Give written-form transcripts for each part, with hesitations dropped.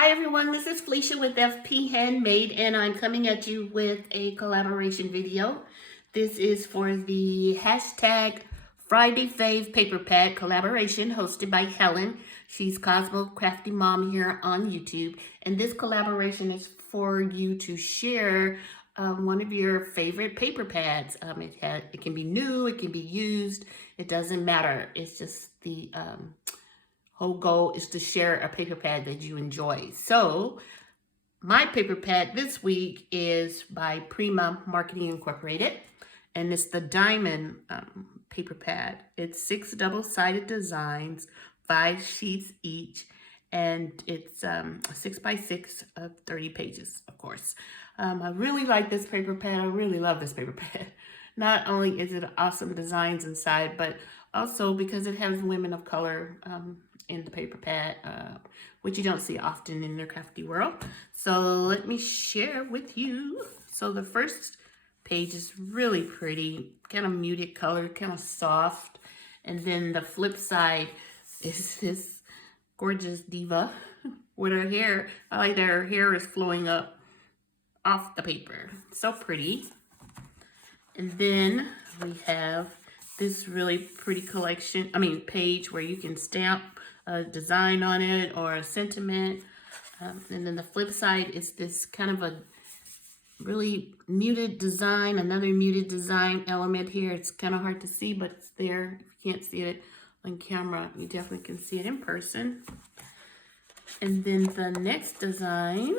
Hi everyone, this is Felicia with FP Handmade, and I'm coming at you with a collaboration video. This is for the hashtag Friday Fave paper pad collaboration hosted by Helen. She's Cosmo Crafty Mom here on YouTube, and this collaboration is for you to share one of your favorite paper pads. It can be new, it can be used, it doesn't matter. It's just the whole goal is to share a paper pad that you enjoy. So my paper pad this week is by Prima Marketing Incorporated, and it's the Diamond paper pad. It's 6 double-sided designs, 5 sheets each, and it's 6 by 6 of 30 pages, of course. I really like this paper pad. I really love this paper pad. Not only is it awesome designs inside, but also because it has women of color in the paper pad, which you don't see often in the crafty world. So let me share with you. So the first page is really pretty, kind of muted color, kind of soft. And then the flip side is this gorgeous diva with her hair. I like that her hair is flowing up off the paper. So pretty. And then we have this really pretty page where you can stamp a design on it or a sentiment. And then the flip side is this kind of a really muted design, another muted design element here. It's kind of hard to see, but it's there. If you can't see it on camera, you definitely can see it in person. And then the next design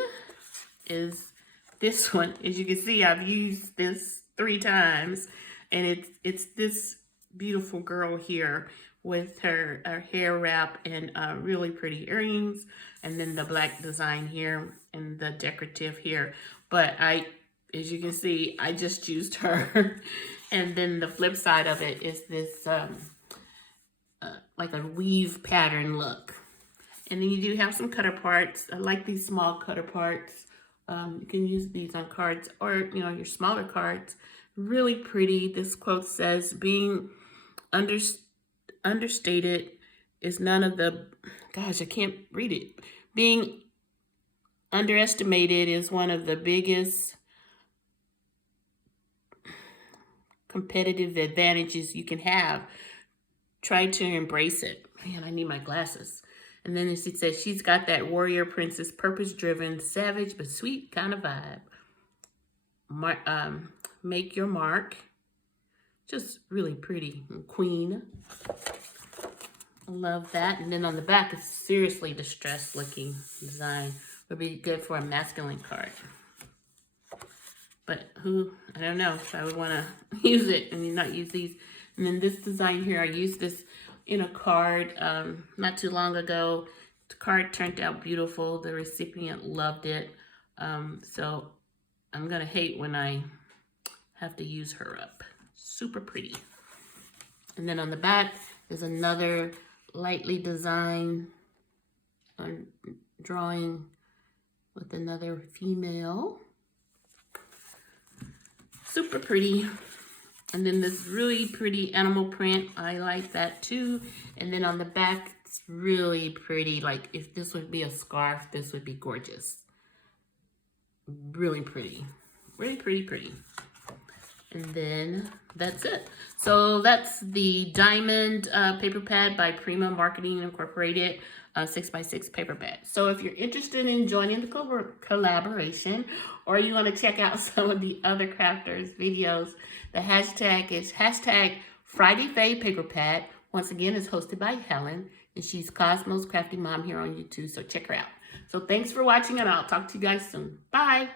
is this one. As you can see, I've used this 3 times, and it's this beautiful girl here with her hair wrap and really pretty earrings, and then the black design here and the decorative here. But as you can see, I just used her. And then the flip side of it is this like a weave pattern look. And then you do have some cutter parts. I like these small cutter parts. You can use these on cards or, your smaller cards. Really pretty. This quote says, being understated is none of the, gosh, I can't read it. Being underestimated is one of the biggest competitive advantages you can have. Try to embrace it. Man, I need my glasses. And then it says, she's got that warrior princess, purpose-driven, savage, but sweet kind of vibe. Make your mark. Just really pretty. Queen. Love that. And then on the back, it's seriously distressed looking design. Would be good for a masculine card. But I don't know if I would want to use it and not use these. And then this design here, I used this in a card not too long ago. The card turned out beautiful. The recipient loved it. So I'm going to hate when I have to use her up. Super pretty. And then on the back, there's another lightly designed drawing with another female. Super pretty. And then this really pretty animal print. I like that too. And then on the back, it's really pretty. Like if this would be a scarf, this would be gorgeous. Really pretty. Really pretty. And then that's it. So that's the Diamond paper pad by Prima Marketing Incorporated 6 by 6 paper pad. So if you're interested in joining the collaboration, or you want to check out some of the other crafters' videos, the hashtag is hashtag Friday Fave paper pad. Once again, it's hosted by Helen, and she's Cosmo's Crafty Mom here on YouTube. So check her out. So thanks for watching, and I'll talk to you guys soon. Bye.